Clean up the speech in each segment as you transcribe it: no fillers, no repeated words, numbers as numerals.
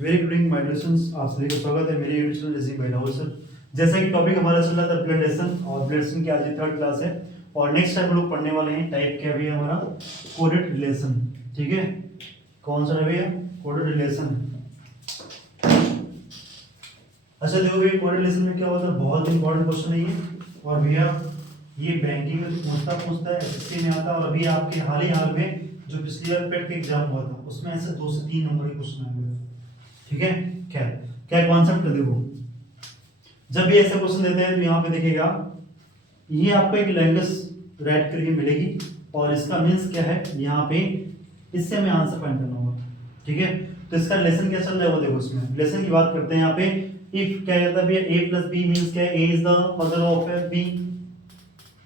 Very good evening my students, आप सभी का स्वागत है मेरे YouTube channel racing by Rahul sir. जैसा कि टॉपिक हमारा चल रहा था ब्लड लेसन, और ब्लड लेसन की आज थर्ड क्लास है और नेक्स्ट टाइम हम लोग पढ़ने वाले हैं टाइप क्या भी है हमारा कोडेड रिलेशन। ठीक है, कौन सा है भैया? Coded relation. अच्छा देखो भैया, कोडेड रिलेशन में क्या होता है, बहुत इंपॉर्टेंट क्वेश्चन है ये। और भैया ये बैंकिंग में पूछता है, एसएससी में आता है, और अभी आपके हाल में जो पिछली बार पेट का एग्जाम हुआ था उसमें ऐसे 2 से 3 नंबर के क्वेश्चन आए हुए। ठीक है, क्या क्या कॉन्सेप्ट है देखो, जब भी ऐसा क्वेश्चन देते हैं तो यहाँ पे देखिएगा, ये आपको एक लैंग्वेज राइट करके मिलेगी और इसका मीन्स क्या है यहाँ पे, इससे हमें आंसर फाइंड करना होगा। ठीक है, तो इसका लेसन क्या चल रहा है वो देखो, इसमें लेसन की बात करते हैं। यहाँ पे इफ क्या कहता है भैया, ए प्लस बी मीन्स क्या है, A is the mother of B.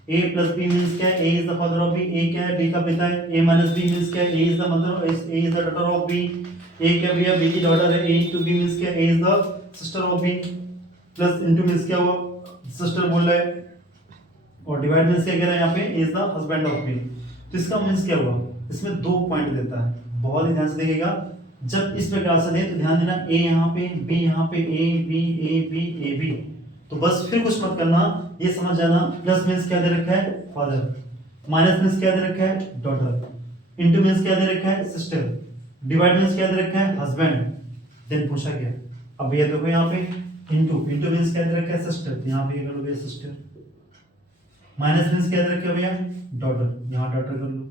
A plus B means क्या है, A is the father of B. A क्या है, बी का पिता है। ए माइनस बी मीन्स क्या है, A is the mother, A is the daughter of B. A क्या भैया, बी की डॉटर है। ए इंटू बी मीन्स क्या, A is the sister of B. Plus into means क्या हुआ, सिस्टर बोल रहा है, और डिवाइड मीन्स क्या कह रहा है यहाँ पे, A is the husband of B. तो इसका मीन्स क्या हुआ, इसमें 2 पॉइंट देता है, बहुत ही ध्यान से देखिएगा। जब इस प्रकार से दे तो ध्यान देना, ए यहाँ पे, बी यहाँ पे, A B A B A B, तो बस फिर कुछ मत करना, ये समझ जाना। प्लस मीन्स क्या दे रखा है, फादर। माइनस मीन्स क्या दे रखा है, डॉटर। इंटू मीन्स क्या दे रखा है, सिस्टर। डिवाइड मीन्स क्या दे रखा है, हस्बैंड। देन पूछा क्या, अब ये देखो यहाँ पे इंटू मीन्स क्या दे रखा है, सिस्टर, यहाँ पे कर लो भैया सिस्टर। माइनस मीन्स क्या दे रखा है भैया, डॉटर, यहाँ डॉटर कर लो।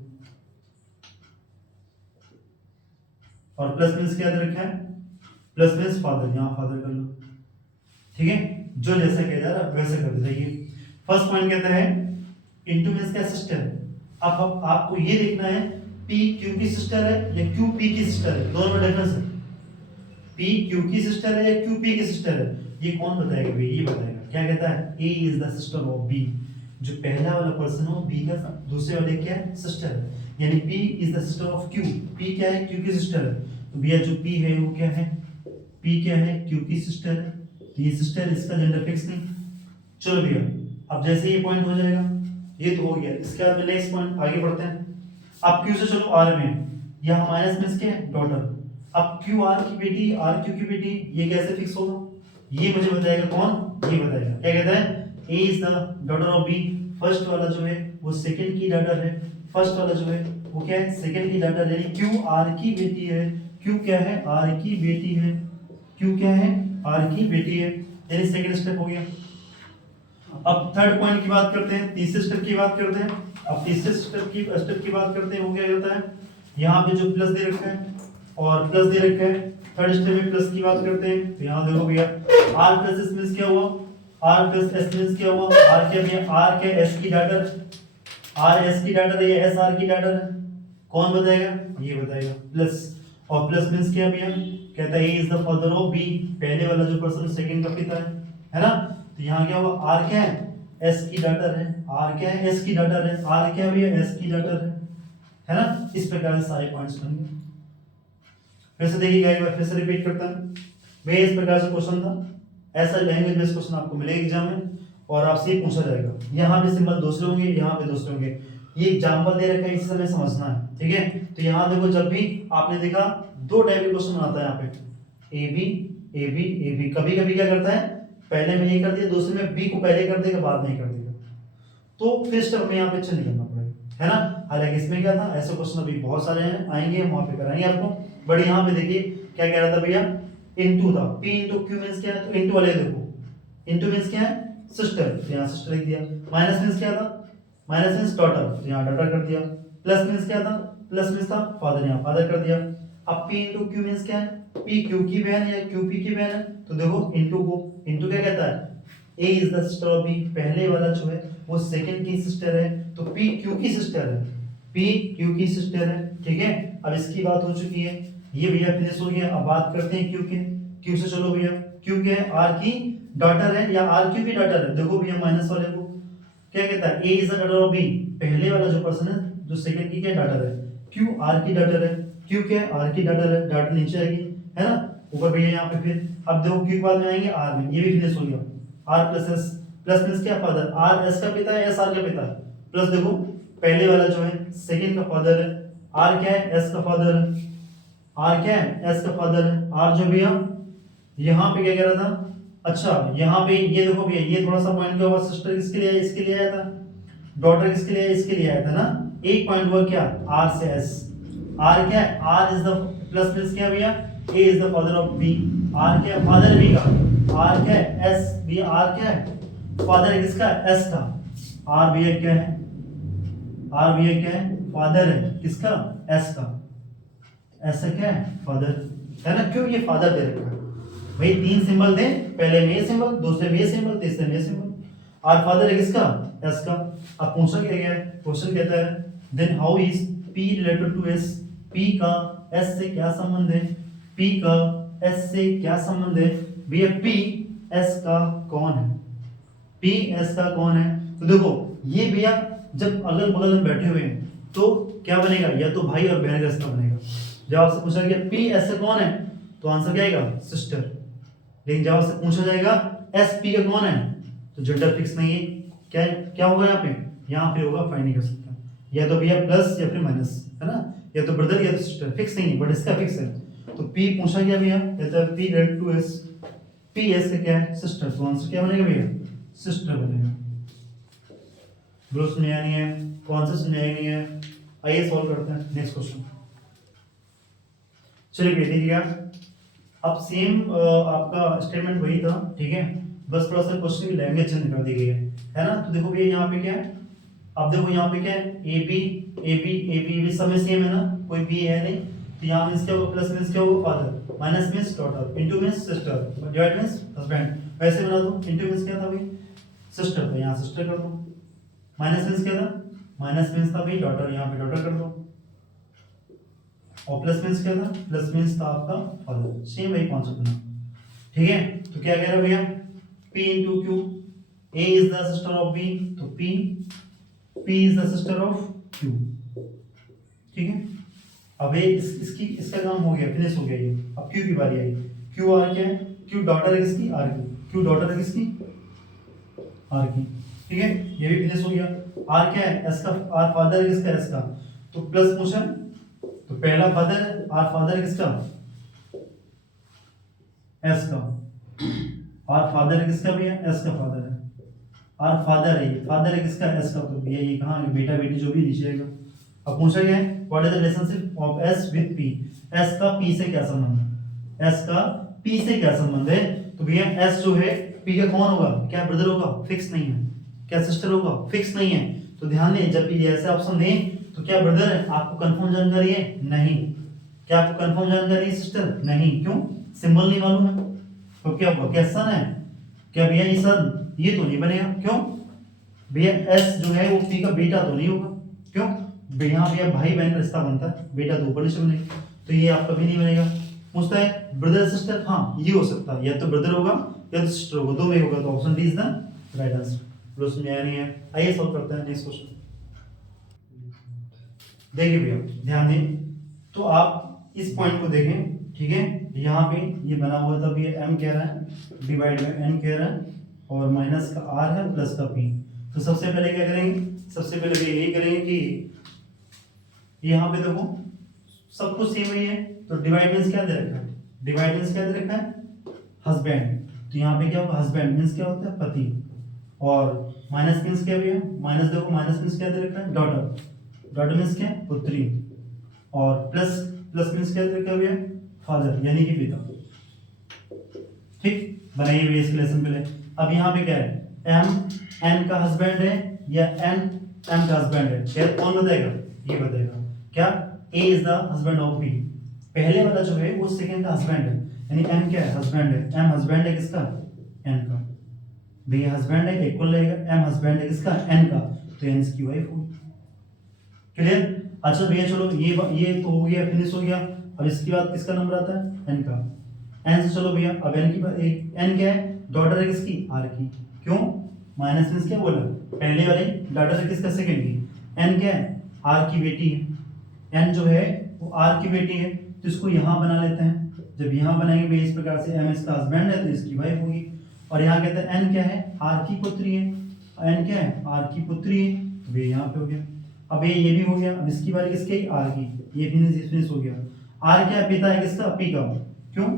और प्लस मीन्स क्या दे रखा है, प्लस मीन्स फादर, यहाँ फादर कर लो। ठीक है, जो जैसा कह जा रहा है वैसे कर दीजिए। फर्स्ट पॉइंट कहता है इंटू मीन्स क्या, सिस्टर। अब आपको ये देखना है पी क्यू की सिस्टर है या क्यू पी की सिस्टर है, दोनों में डिफरेंस है। पी क्यू की सिस्टर है या क्यू पी की सिस्टर है, ये कौन बताएगा भाई, ये बताएगा। क्या कहता है, A is the sister of B, जो पहला वाला पर्सन हो बी का दूसरे वाले क्या है, सिस्टर है। यानी P is the sister of Q, P क्या है, क्यू की सिस्टर है। तो भैया जो पी है वो क्या है, पी क्या है, क्यू की सिस्टर है। तो ये सिस्टर, इसका जेंडर फिक्स नहीं। चलो भैया, अब जैसे ये पॉइंट हो जाएगा, ये तो हो गया, इसके बाद में नेक्स्ट पॉइंट आगे बढ़ते हैं। अब क्यू से चलो आर में, यहाँ माइनस मीन्स क्या है, डॉटर। अब क्यू आर की बेटी, आर क्यू की बेटी, ये कैसे फिक्स होगा, ये मुझे बताएगा कौन, ये बताएगा। क्या कहता है, A is the daughter of B, first वाला जो है वो सेकंड की डॉटर है, फर्स्ट वाला जो है वो क्या है, सेकंड की डॉटर है। क्यू आर की बेटी है, क्यू क्या है, आर की बेटी है, क्यू क्या है, आर की बेटी है। यानी सेकंड स्टेप हो गया। अब थर्ड पॉइंट की बात करते हैं, तीसरे स्टेप की बात करते हैं। अब तीसरे स्टेप की बात करते हैं, वो क्या होता है, यहाँ पे जो प्लस दे रखा है और प्लस दे रखा है, थर्ड स्टेप में प्लस की बात करते हैं। तो यहाँ देखो भैया, आर प्लस एस मीन्स क्या हुआ, आर प्लस एस मीन्स क्या हुआ, आर क्या भैया, आर क्या एस की डॉटर, आर एस की डॉटर है या एस आर की डॉटर है, कौन बताएगा, ये बताएगा। प्लस, और प्लस मीन्स क्या भैया, कहता है A is the father of B, पहले वाला जो पर्सन सेकंड का पिता है ना। तो यहाँ क्या हुआ, आर क्या है, एस की डॉटर है, आर क्या है, एस की डॉटर है, आर क्या भैया, एस की डॉटर है ना। इस प्रकार से सारे पॉइंट्स बनेंगे। फिर से देखिएगा एक बार, फिर से रिपीट करता हूं भैया, इस प्रकार से क्वेश्चन था, ऐसा लैंग्वेज बेस्ड क्वेश्चन आपको मिलेगा एग्जाम में और आपसे ये पूछा जाएगा। यहाँ पे सिंबल दूसरे होंगे, यहाँ पे दूसरे होंगे, ये एग्जाम्पल दे रखा है, इस समय समझना है। ठीक है, तो यहाँ देखो, जब भी आपने देखा 2 टाइप के क्वेश्चन आता है यहाँ पे, A B A B A B. कभी कभी क्या करता है, पहले में ये कर दिया, दूसरे में बी को पहले कर देगा, बाद में कर देगा, तो फिर स्टेप में यहाँ पे अच्छा नहीं करना पड़ेगा, है ना। हालांकि इसमें क्या था, ऐसे क्वेश्चन अभी बहुत सारे हैं, आएंगे हम वहाँ पे कराएंगे आपको। बट यहाँ पे देखिए क्या कह रहा था भैया, इनटू था, पी इनटू क्यू मींस क्या है, तो इनटू वाले देखो, इनटू मींस क्या है, सिस्टर, तो यहाँ सिस्टर लिख दिया। माइनस मींस क्या था, माइनस मींस डॉटर, तो यहाँ डॉटर कर दिया। प्लस मींस क्या था, प्लस मींस था फादर, यहाँ फादर कर दिया। अब पी इनटू क्यू मींस क्या है, पी क्यू की बहन या क्यू पी की बहन है, तो देखो इनटू को, इनटू क्या कहता है, A is the sister of B, पहले वाला जो है वो सेकंड की सिस्टर है, तो पी क्यू की सिस्टर है, पी क्यू की सिस्टर है। ठीक है, अब इसकी बात हो चुकी है, ये भैया फिनिश हो गया। अब बात करते हैं क्यू के, क्यू से चलो भैया, क्यू के आर की डॉटर है या आर क्यू की डॉटर है, देखो भैया माइनस वाले को क्या कहता है, A is the daughter of B, पहले वाला जो पर्सन है जो सेकंड की क्या डॉटर है, क्यू आर की डॉटर है, क्यू क्या आर की डॉटर है, डॉटर नीचे आएगी, है ना, ऊपर भैया यहाँ पे। फिर अब देखो क्यू के बाद में आएंगे आर में, ये भी फिनिश हो गया। R plus S, plus means क्या, फादर, आर एस का पिता है, एस आर का पिता है। प्लस देखो पहले वाला जो है सेकंड का फादर है, आर क्या है, एस का फादर है, आर क्या है, एस का फादर है। आर जो भैया यहाँ पे क्या कह रहा था, अच्छा यहाँ पे ये देखो भैया, ये थोड़ा सा पॉइंट क्या हुआ, सिस्टर किसके लिए, इसके लिए आया था, डॉटर किसके लिए, इसके लिए आया था ना। एक पॉइंट हुआ क्या, आर से एस। आर क्या है, R is the plus plus क्या भैया, A is the father of B. R क्या है, फादर बी का। आर क्या है, एस बी। आर क्या है, फादर है किसका, एस का। आर भैया क्या है, आर भैया क्या है, फादर है किसका, एस का। एस का क्या है, फादर है ना। क्यों, ये फादर दे रखा है भाई, तीन सिंबल थे, पहले में ये सिंबल, दूसरे में ये सिंबल, तीसरे में ये सिंबल। आर फादर है किसका, एस का। अब पूछा क्या गया है, क्वेश्चन कहता है then how is P related to S. P का एस से क्या संबंध है, पी का एस से क्या संबंध है भैया, पी एस का कौन है, पी एस का कौन है। तो देखो ये भैया जब अगल बगल में बैठे हुए हैं तो क्या बनेगा, या तो भाई और बहन का रिश्ता बनेगा। जब आपसे पूछा गया पी एस से कौन है, तो आंसर क्या आएगा, सिस्टर। लेकिन जब आपसे पूछा जाएगा एस पी का कौन है, तो जेंडर फिक्स नहीं है, क्या क्या होगा यहाँ पे होगा, फाइंड नहीं कर सकता, या तो भैया प्लस या फिर माइनस, है ना, या तो ब्रदर या तो सिस्टर, फिक्स नहीं है, बट इसका फिक्स है। तो पी पूछा गया भैया, कहता है P related to S, P S का क्या है, सिस्टर। तो आंसर क्या बनेगा भैया, सिस्टर बनेगा। ब्रो सुनिया नहीं है, कौन सा सुनिया नहीं है। आइए सॉल्व करते हैं नेक्स्ट क्वेश्चन। चलिए देखिएगा, अब सेम आपका स्टेटमेंट वही था, ठीक है, बस थोड़ा सा क्वेश्चन की लैंग्वेज चेंज कर दी गई है ना। तो देखो भैया यहाँ पे क्या है, अब देखो यहाँ पे क्या है, A B A B A B भी सब में सेम है ना, कोई बी है नहीं। तो यहाँ मीन्स क्या होगा, प्लस मीन्स क्या होगा, father, minus means daughter, into means sister, divide means husband. वैसे बना दो, इनटू मीन्स क्या था भाई, सिस्टर, तो यहाँ सिस्टर कर दो। माइनस मीन्स क्या था, माइनस मीन्स था भाई डॉटर, यहाँ पे डॉटर कर दो। और प्लस मीन्स क्या था, प्लस मीन्स था आपका फादर। सेम वही कॉन्सेप्ट बना, ठीक है। तो क्या कह रहा है भैया, P into Q, A is the sister of B, तो P is the sister of Q, ठीक है। अब ये इसका काम हो गया, फिनिश हो गया ये। अब Q की बारी आई। Q आर क्या है, Q डॉटर है किसकी, R की। Q डॉटर है किसकी, R की, ठीक है, ये भी फिनिश हो गया। R क्या है, S का, R फादर है किसका, S का। तो प्लस मोशन, तो पहला फादर है, R फादर है किसका, S का। R फादर है किसका भैया, S का फादर है। R फादर है, फादर है किसका, S का। तो भैया ये कहाँ है, बेटा बेटी जो भी लीजिएगा। अब पूछा गया है what is the relationship of S with P। S का P से क्या संबंध है, S का P से क्या संबंध है। तो भैया S जो है P का कौन होगा, क्या ब्रदर होगा, फिक्स नहीं है। क्या सिस्टर होगा, फिक्स नहीं है। तो ध्यान दें, जब ये ऐसे ऑप्शन दें तो क्या ब्रदर है, आपको कंफर्म जानकारी है, नहीं। क्या आपको कंफर्म जानकारी है, सिस्टर, नहीं। क्यों, सिंबल नहीं मालूम है। तो क्या होगा, क्या सन है, क्या भैया ये सन, ये तो नहीं बनेगा। क्यों भैया, एस जो है वो पी का बेटा तो नहीं होगा। क्यों, यहाँ भैया भाई बहन का रिश्ता बनता है, बेटा तो ऊपर से बनेगा, तो ये आपका भी नहीं बनेगा। पूछता है ब्रदर सिस्टर, हाँ ये हो सकता है, या तो ब्रदर होगा या तो सिस्टर होगा, दो में होगा। तो option D is the right answer. प्रश्न में आया नहीं है, आइए सॉल्व करते हैं नेक्स्ट क्वेश्चन। देखिए भैया ध्यान दें, तो आप इस पॉइंट को देखें, ठीक है। यहाँ पे ये बना हुआ था, ये m कह रहा है, डिवाइड में n कह रहा है, और माइनस का r है, प्लस का p। तो सबसे पहले क्या करेंगे, सबसे पहले भैया यही करेंगे कि यहाँ पे देखो सब कुछ सेम ही है, तो डिवाइड मीन्स क्या दे रखा है, डिवाइड मीन्स क्या दे रखा है, हस्बैंड। तो यहाँ पे क्या होगा, हस्बैंड मीन्स क्या होता है, पति। और माइनस मीन्स क्या भैया, माइनस देखो, माइनस मीन्स क्या दे रखा है, डॉटर। डॉटर मीन्स क्या, पुत्री। और प्लस, प्लस मीन्स क्या दे रखा है भैया, फादर, यानी कि पिता। ठीक, बनाइए भैया इस लेसन पहले। अब यहाँ पे क्या है, एम एन का हस्बैंड है या एन एम का हस्बैंड है, क्या कौन बताएगा, ये बताएगा। क्या, A is the husband of B. पहले वाला जो है वो सेकंड का हस्बैंड है, यानी एम क्या है, हस्बैंड है। एम हस्बैंड है किसका, एन का। भैया हस्बैंड है, इक्वल रहेगा, एम हस्बैंड है किसका, एन का, तो एन इसकी वाइफ होगी। क्लियर। अच्छा भैया चलो ये तो हो गया, फिनिश हो गया। अब इसके बाद किसका नंबर आता है, एन का। एन से चलो भैया, अब एन की एन क्या है, डॉटर है किसकी, आर की। क्यों, माइनस मीन्स क्या बोला, पहले वाले डॉटर है किसका, सेकंड की। एन क्या है, आर की बेटी है। एन जो है वो आर की बेटी है, तो इसको यहाँ बना लेते हैं। जब यहाँ बनाएंगे भैया इस प्रकार से, एम इसका हस्बैंड है तो इसकी वाइफ होगी। और यहाँ कहते हैं एन क्या है, आर की पुत्री है। एन क्या है, आर की पुत्री है, तो भैया यहाँ पे हो गया। अब ये भी हो गया। अब इसकी बारी किसकी, आर की। ये फिनिश हो गया। आर क्या पिता है किसका, पी का। क्यों,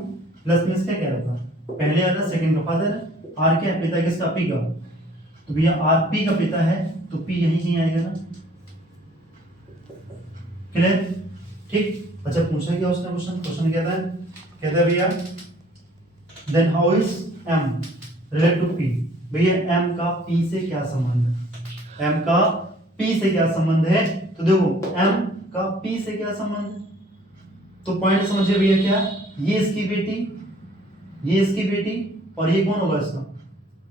प्लस मीन्स क्या कह रहा था, पहले वाला सेकंड का फादर है, आर क्या है पिता किसका, पी का। तो भैया आर पी का पिता है तो पी यहीं कहीं आएगा ना, क्लियर, ठीक। अच्छा पूछा क्या उसने क्वेश्चन कहता है भैया then how is M related to P. भैया एम का पी से क्या संबंध है, एम का पी से क्या संबंध है। तो देखो एम का पी से क्या संबंध है, तो पॉइंट समझिए भैया क्या, ये इसकी बेटी, ये इसकी बेटी, और ये कौन होगा इसका।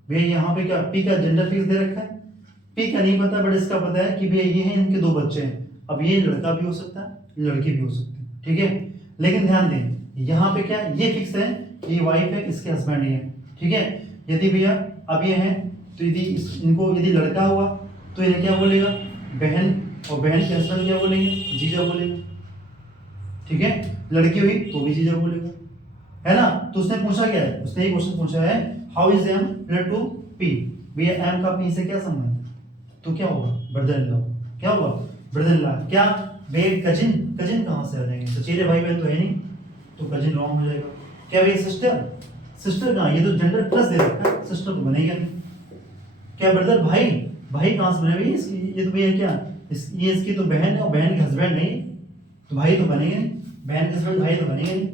भैया यहाँ पे क्या पी का जेंडर फिक्स दे रखा है, पी का नहीं पता बट इसका पता है कि भैया ये हैं, इनके दो बच्चे हैं। अब ये लड़का भी हो सकता है, लड़की भी हो सकती है, ठीक है। लेकिन ध्यान दें यहाँ पे क्या ये फिक्स है, ये वाइफ है, इसके हस्बैंड ही है, ठीक है। यदि भैया अब ये है तो यदि इनको यदि लड़का हुआ तो इन्हें क्या बोलेगा, बहन, और बहन के हस्बैंड क्या बोलेंगे, जीजा बोलेगा, ठीक है। लड़की हुई तो भी जीजा बोलेगा, है ना। तो उसने पूछा क्या है, उसने ये क्वेश्चन पूछा है how is M related to P. भैया एम का पी से क्या संबंध है, तो क्या होगा ब्रदर इन लॉ, क्या होगा ब्रदर इन लॉ। क्या भैया कजिन, कजिन कहाँ से आ जाएंगे, सचेरे भाई बहन तो है नहीं, तो कजिन रॉन्ग हो जाएगा। क्या भैया सिस्टर, सिस्टर कहाँ, ये तो जेंडर प्लस दे रखा है, सिस्टर तो बनेगा नहीं। क्या ब्रदर, भाई, भाई कहाँ से बने भैया, ये तो भैया क्या ये इसकी तो बहन है और बहन के हस्बैंड नहीं, तो भाई तो बनेंगे नहीं, बहन के हस्बैंड भाई तो बनेंगे नहीं।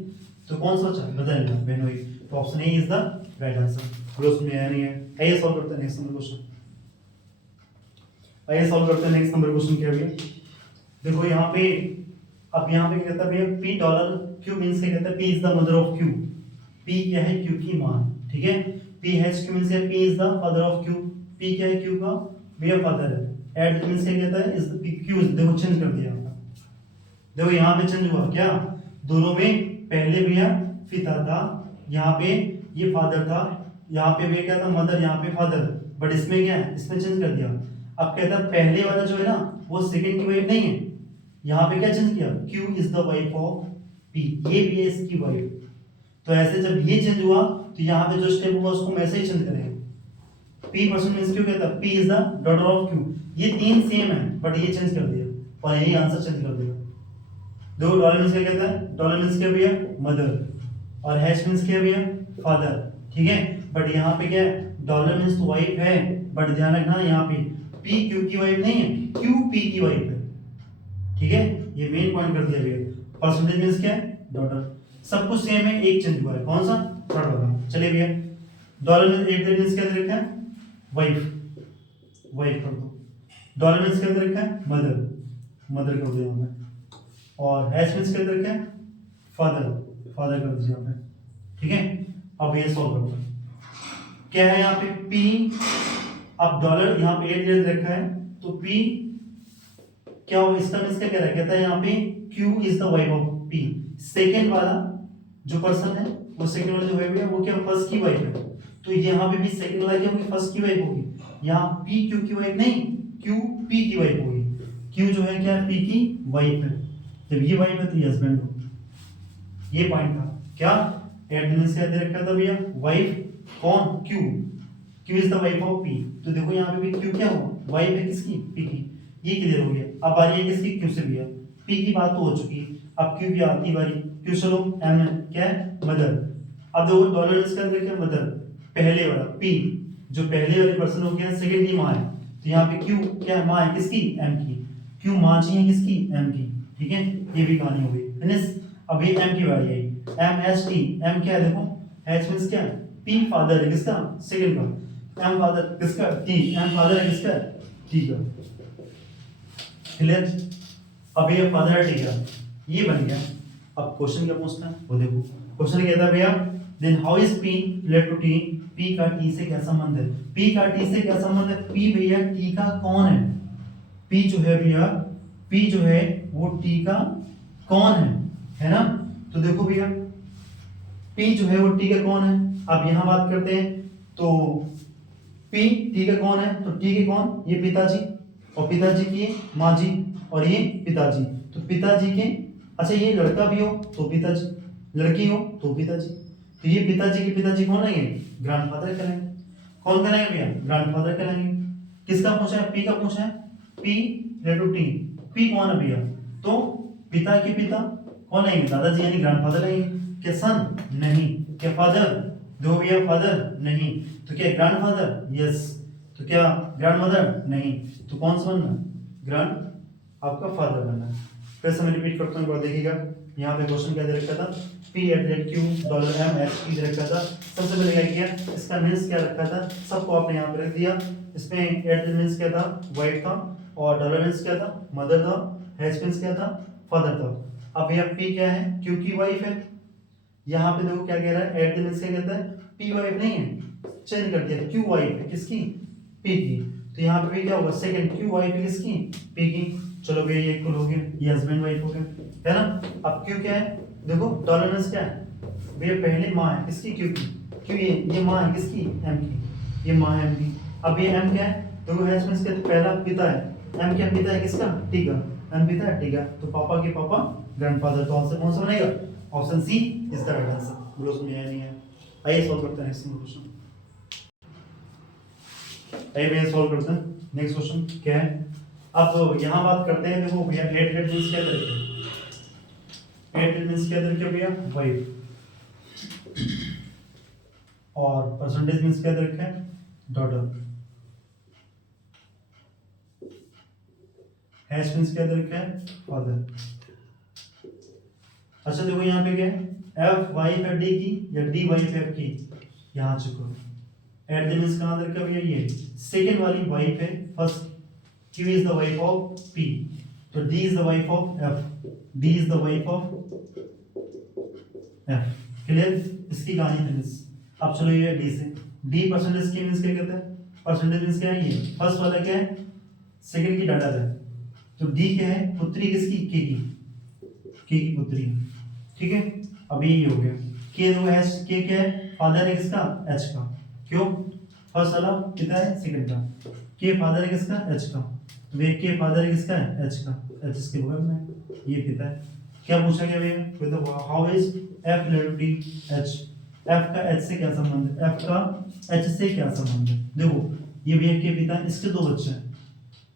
तो कौन सा बचा, ब्रदर इन लॉ, बहन हुई। तो option A is the right answer. Close में आया नहीं है। आइए सॉल्व करते हैं नेक्स्ट नंबर क्वेश्चन, आइए सॉल्व करते हैं नेक्स्ट नंबर क्वेश्चन। क्या भैया देखो यहाँ पे, अब यहाँ पे कहता है भैया पी डॉलर क्यू मींस क्या कहता है, P is the mother of Q. P क्या है, क्यू की मां, ठीक है। P has Q means P is the father of Q. P क्या है, क्यू का भैया फादर है। एड मींस क्या कहता है, इज द क्यू, देखो चेंज कर दिया आपका, देखो यहाँ पे चेंज हुआ क्या, दोनों में पहले भैया पिता था, यहाँ पे ये फादर था, यहाँ पे भैया क्या था मदर, यहाँ पे फादर, बट इसमें क्या है, इसमें चेंज कर दिया। अब कहता है पहले वाला जो है ना वो सेकंड की वाइफ नहीं है, यहाँ पे क्या चेंज किया, Q is the wife of P, ये भी है इसकी वाइफ। तो ऐसे जब ये चेंज हुआ तो यहाँ पे जो स्टेप हुआ उसको मैं ऐसे ही चेंज करेंगे। P पर्सन मींस Q कहता है P is the daughter of Q, ये तीन सेम है बट ये चेंज कर दिया और यही आंसर चेंज कर देगा। देखो डॉलर मींस क्या कहता है, डॉलर मींस क्या भैया मदर, और हैश मींस क्या भैया फादर, ठीक है। बट यहाँ पे क्या है, डॉलर मींस तो वाइफ है, बट ध्यान रखना यहाँ पे P Q की वाइफ नहीं है, Q P की वाइफ है, ठीक है। ये मेन पॉइंट कर दिया भैया। परसेंटेज मींस क्या है, डॉलर, सब कुछ सेम है, एक चेंज हुआ है, कौन सा, थर्ड वाला। चलिए भैया डॉलर मींस एक मींस क्या दे रखा है, वाइफ, वाइफ कर दो। डॉलर मींस क्या दे रखा है, मदर, मदर कर दो यहाँ पे। और हैश मींस क्या दे रखा है, फादर, फादर कर दीजिए यहाँ पे, ठीक है। अब ये सॉल्व करते हैं, क्या है यहाँ पे P, अब डॉलर यहाँ पे 8 दे रखा है, तो P क्या होगा, इसका मींस क्या कह रहा है, कहता है यहाँ पे Q is the wife of P। Second वाला जो पर्सन है वो सेकंड वाला जो वाइफ है वो क्या फर्स्ट की वाइफ है, तो यहाँ पे भी सेकंड वाला क्या होगी, फर्स्ट की वाइफ होगी। यहाँ P Q की वाइफ नहीं, Q P की वाइफ होगी। Q जो है क्या P की वाइफ है, जब ये वाइफ है तो ये हस्बैंड होगी। ये पॉइंट था क्या, एडमिन से दे रखा था भैया वाइफ कौन, Q, Q is the wife of P। तो देखो यहाँ पे भी Q क्या हो, वाइफ है किसकी, P की, ये क्लियर हो गया। अब बारी है किसकी, Q से भैया, P की बात तो हो चुकी है, अब Q की आती बारी, Q चलो M है क्या है मदर। अब देखो डॉलर इसका अंदर क्या मदर, पहले वाला P जो पहले वाले पर्सन हो गया, सेकंड की मां है, तो यहाँ पे Q क्या है, मां है किसकी, M की, Q मां जी है किसकी, M की, ठीक है। ये भी कहानी हो गई फिनिश। अब ये M की बारी आई, M H T, M क्या है देखो, H मींस क्या है, P फादर है किसका, सेकंड का, M फादर किसका, T, M फादर है किसका, T का, क्लियर। अब ये फादर है T का, ये बन गया। अब क्वेश्चन क्या पूछता है वो देखो, क्वेश्चन कहता है भैया then how is P related to T, P का T से क्या संबंध है, P का T से क्या संबंध है, P भैया T का कौन है, P जो है भैया, P जो है वो T का कौन है ना। तो देखो भैया P जो है वो T का कौन है, अब यहाँ बात करते हैं तो P T का कौन है, तो T के कौन, ये पिताजी, और पिताजी की माँ जी, और ये पिताजी, तो पिताजी के, अच्छा ये लड़का भी हो तो पिताजी, लड़की हो तो पिताजी, तो ये पिताजी के पिताजी कौन है, ग्रैंडफादर कहलाएंगे। कौन कहलाएंगे भैया, ग्रैंडफादर कहलाएंगे। किसका पूछा है, P का पूछा है, P related to T, P कौन है भैया, तो पिता के पिता कौन आएंगे, दादाजी यानी ग्रैंडफादर आएंगे। क्या सन, नहीं। क्या फादर, देखो भैया फादर नहीं, तो क्या ग्रैंडफादर, यस। तो क्या ग्रैंडमदर, नहीं। तो कौन सा बनना, ग्रैंड आपका फादर बनना है। फिर से मैं रिपीट करता हूँ, एक बार देखिएगा। यहाँ पे क्वेश्चन क्या दे रखा था, P@Q$M_H दे रखा था। सबसे पहले क्या किया, इसका मीन्स क्या रखा था, सबको आपने यहाँ पे रख दिया। इसमें एट मीन्स क्या था, वाइफ था, और डॉलर मीन्स क्या था, मदर था, हैच मीन्स क्या था, फादर था। अब यह P क्या है, Q की वाइफ है। यहाँ पे देखो क्या कह रहा है, एट मीन्स क्या कहता है, P वाइफ नहीं है, चेंज कर दिया, Q वाइफ है, किसकी, P की। तो यहाँ पे भी क्या होगा, सेकंड Q वाइफ है किसकी, P की। चलो भैया ये इक्वल हो गया, ये हस्बैंड वाइफ हो गया, है ना। अब Q क्या है, देखो डॉलर मीन्स क्या है भैया, पहले माँ है किसकी, Q की। Q ये माँ है किसकी, M की, ये माँ है M की। अब ये M क्या है, देखो हैच मीन्स क्या, पहला पिता है, M क्या पिता है किसका, T का, M पिता है T का, तो पापा के पापा ग्रैंडफादर। तो आंसर कौन सा बनेगा, option C is the right answer. बोलो समझ आया नहीं है। आइए सॉल्व करते हैं नेक्स्ट क्वेश्चन। आइए भैया सॉल्व करते हैं नेक्स्ट क्वेश्चन क्या है। अब यहाँ बात करते हैं, देखो भैया एट मीन्स क्या तरीके, एट मीन्स क्या तरीके भैया, वाइफ, और परसेंटेज मीन्स क्या तरीके है, डॉटर, हैश मीन्स क्या तरीके है, फादर। अच्छा देखो यहाँ पे क्या है, एफ वाइफ है डी की या डी वाइफ एफ की, यहाँ चुको एट द मीन्स कहाँ तरीका भैया, ये सेकेंड वाली वाइफ है, first Q is the wife of P, तो D is the wife of F, D is the wife of F, clear. इसकी कहानी फिनिश। अब चलो ये D से, D परसेंटेज के मीन्स क्या कहता है, परसेंटेज मीन्स क्या है, ये फर्स्ट वाला क्या है, सेकंड की डाटा है, तो D क्या है, पुत्री किसकी, K की पुत्री, ठीक है। अब ये हो गया, K दो H, K क्या है, फादर है किसका, H का, क्यों, फर्स्ट वाला पिता है, सेकंड का, K फादर है किसका, H का, वे के फादर किसका है, एच का, एच इसके बगल में, ये पिता है। क्या पूछा गया भैया, कोई तो how is F related to H, F का एच से क्या संबंध है, एफ का एच से क्या संबंध है। देखो ये भैया के पिता है, इसके दो बच्चे हैं,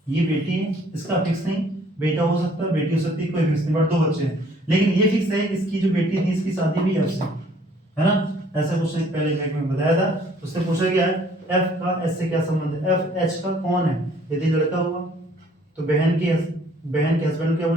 ये बेटी है, इसका फिक्स नहीं, बेटा हो सकता है, बेटी हो सकती है, कोई फिक्स नहीं, बट दो बच्चे हैं। लेकिन ये फिक्स है, इसकी जो बेटी थी इसकी शादी भी एफ से, है ना। ऐसा क्वेश्चन पहले मैं बताया था, उससे पूछा गया है एफ का एच से क्या संबंध है, एफ एच का कौन है, यदि लड़का होगा तो बहन के हस्बैंड क्या